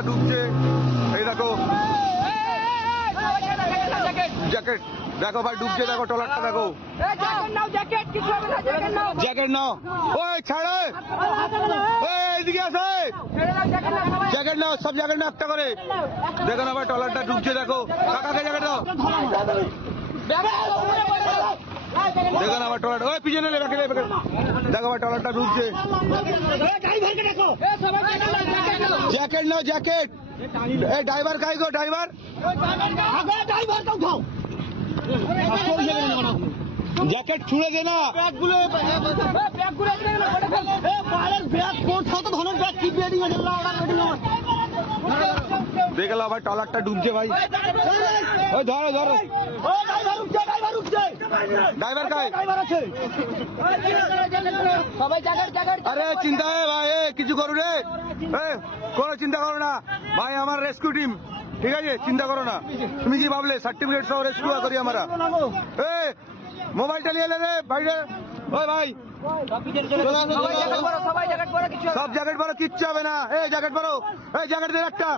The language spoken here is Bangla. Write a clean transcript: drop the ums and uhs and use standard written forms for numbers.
ট্রলারটা ডুবছে। এই দেখো জ্যাকেট, দেখো ভাই ডুবছে, দেখো ট্রলারটা দেখো। জ্যাকেট নাও, ওই ছাড়ে, এইদিকে আসে, জ্যাকেট নাও, সব জ্যাকেট নাও একটা করে। দেখো না ভাই ট্রলারটা ডুবছে, দেখো কাকাকে জ্যাকেট দাও। দেখো না ভাই ট্রলার, ওই পিছনে দেখো ভাই ট্রলারটা ডুবছে। জ্যাকেট নাও, জ্যাকেট। এই ড্রাইভার কাই গো, ড্রাইভার জ্যাকেট ছুঁড়ে দে না। দেখলাম ভাই ট্রলারটা ডুবছে ভাই। ওই ধরো ধরো, ড্রাইভার কাই? আরে চিন্তা হয় ভাই, কিছু করো রে, কোনো চিন্তা করো না ভাই, আমার রেস্কিউ টিম, ঠিক আছে, চিন্তা করো না। তুমি কি ভাবলে সার্টিফিকেট সহ রেস্কিউ করি আমরা? মোবাইলটা নিয়ে এলে রে ভাইরে, ওই ভাই সব জ্যাকেট পরো, কিচ্ছু হবে না। এই জ্যাকেট পরো, এই জ্যাকেট দিয়ে একটা